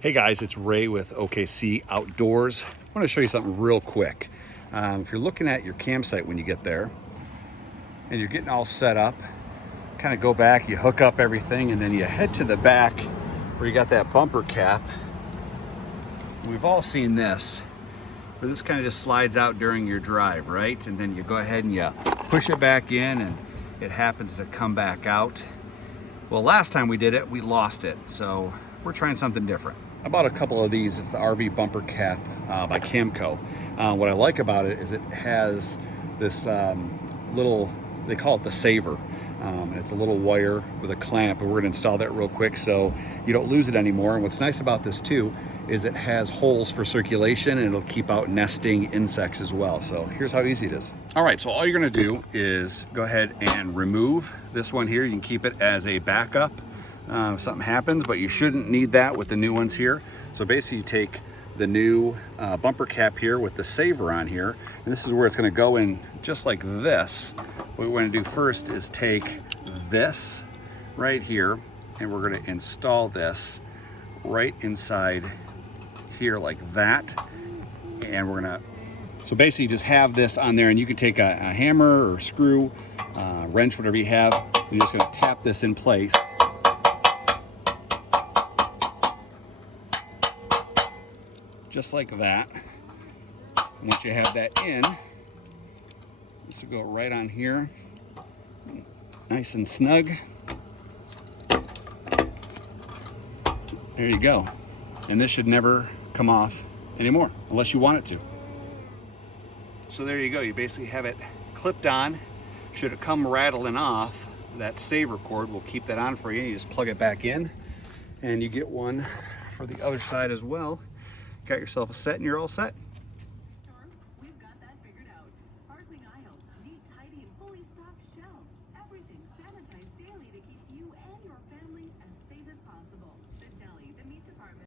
Hey guys, it's Ray with OKC Outdoors. I want to show you something real quick. If you're looking at your campsite when you get there and you're getting all set up, kind of go back, you hook up everything, and then you head to the back where you got that bumper cap. We've all seen this, where this kind of just slides out during your drive, right? And then you go ahead and you push it back in and it happens to come back out. Well, last time we did it, we lost it. So we're trying something different. I bought a couple of these. It's the RV bumper cap by Camco. What I like about it is it has this little, they call it the saver. And it's a little wire with a clamp, and we're gonna install that real quick so you don't lose it anymore. And what's nice about this too is it has holes for circulation, and it'll keep out nesting insects as well. So here's how easy it is. All right, so all you're gonna do is go ahead and remove this one here. You can keep it as a backup if something happens, but you shouldn't need that with the new ones here. So basically you take the new bumper cap here with the saver on here, and this is where it's gonna go in just like this. What we're gonna do first is take this right here, and we're gonna install this right inside here like that. And we're gonna, so basically just have this on there, and you can take a hammer or screw, wrench, whatever you have, and you're just gonna tap this in place. Just like that. Once you have that in, this will go right on here, nice and snug. There you go. And this should never come off anymore, unless you want it to. So there you go, you basically have it clipped on. Should it come rattling off, that saver cord will keep that on for you. You just plug it back in, and you get one for the other side as well. Got yourself a set and you're all set.